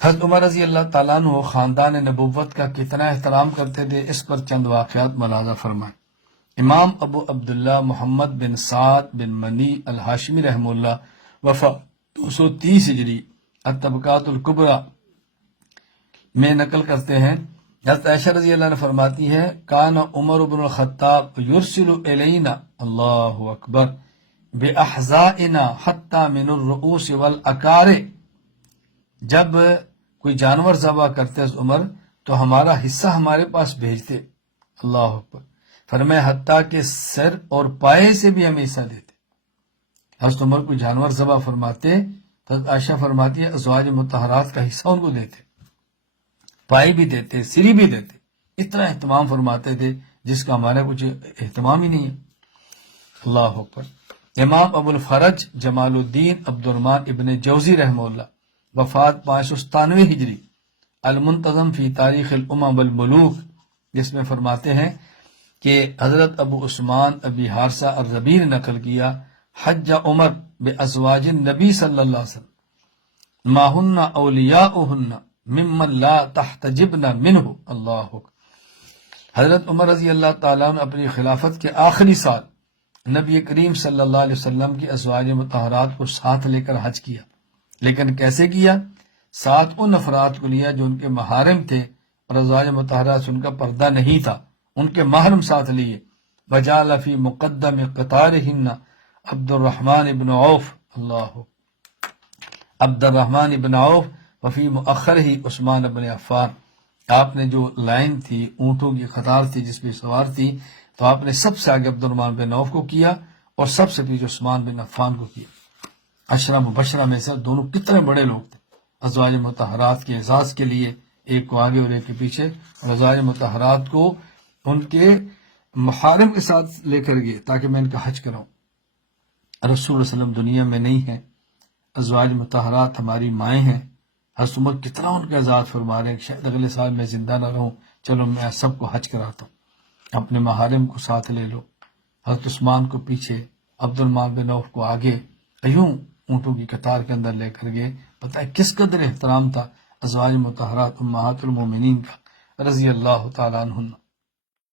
حضرت عمر رضی اللہ تعالیٰ عنہ خاندان نبوت کا کتنا احترام کرتے تھے، اس پر چند واقعات ملاحظہ فرمائیں۔ امام ابو عبداللہ محمد بن سعد بن منی الہاشمی رحمہ اللہ وفا 230 ہجری الطبقات الکبریٰ میں نقل کرتے ہیں، حضرت عائشہ رضی اللہ عنہ فرماتی ہے کان عمر بن الخطاب یرسل الینا اللہ اکبر باحذائنا حتی من الرؤوس والاکار، جب کوئی جانور ذبح کرتے عمر تو ہمارا حصہ ہمارے پاس بھیجتے، اللہ اکبر، فرمایا حتیٰ کہ سر اور پائے سے بھی ہمیں حصہ دیتے۔ حضرت عمر کوئی جانور ذبح فرماتے تو حضرت عائشہ فرماتی ہے ازواج مطہرات کا حصہ ان کو دیتے، پائے بھی دیتے، سری بھی دیتے، اتنا اہتمام فرماتے تھے جس کا ہمارا کچھ اہتمام ہی نہیں ہے، اللہ اکبر۔ امام ابو الفرج جمال الدین عبد الرحمن ابن جوزی رحمہ اللہ وفات 597 ہجری المنتظم فی تاریخ الامم والملوک، جس میں فرماتے ہیں کہ حضرت ابو عثمان ابی حارثہ الربیع نے نقل کیا حج عمر بازواج النبی صلی اللہ علیہ وسلم ما ہن اولیاؤہن ممن لا تحتجبن منہ، اللہ اکبر۔ حضرت عمر رضی اللہ تعالیٰ نے اپنی خلافت کے آخری سال نبی کریم صلی اللہ علیہ وسلم کی ازواج مطہرات کو ساتھ لے کر حج کیا، لیکن کیسے کیا؟ ساتھ ان افراد کو لیا جو ان کے محارم تھے اور ازواج مطہرات سے ان کا پردہ نہیں تھا، ان کے محرم ساتھ لیے۔ وجعل فی مقدم قطارہن عبد الرحمن ابن عوف، اللہ عبد الرحمن ابن عوف، وفی مؤخر ہی عثمان ابن عفان۔ آپ نے جو لائن تھی، اونٹوں کی قطار تھی جس پہ سوار تھی، تو آپ نے سب سے آگے عبد الرحمن بن عوف کو کیا اور سب سے پیچھے عثمان بن عفان کو کیا۔ عشرہ مبشرہ میں سے دونوں کتنے بڑے لوگ تھے ازواج مطہرات کے اعزاز کے لیے، ایک کو آگے اور ایک کے پیچھے، اور ازواج مطہرات کو ان کے محارم کے ساتھ لے کر گئے تاکہ میں ان کا حج کراؤں۔ رسول اللہ علیہ وسلم دنیا میں نہیں ہیں، ازواج مطہرات ہماری مائیں ہیں۔ حضرت عمر کتنا ان کا اعزاز فرما رہے ہیں کہ شاید اگلے سال میں زندہ نہ رہوں، چلو میں سب کو حج کراتا ہوں، اپنے محارم کو ساتھ لے لو۔ حضرت عثمان کو پیچھے، عبد الرحمن بن عوف کو آگے، یوں اونٹوں کی قطار کے اندر لے کر گئے۔ پتہ ہے کس قدر احترام تھا ازواج مطہرات امہات المومنین کا رضی اللہ تعالیٰ عنہن۔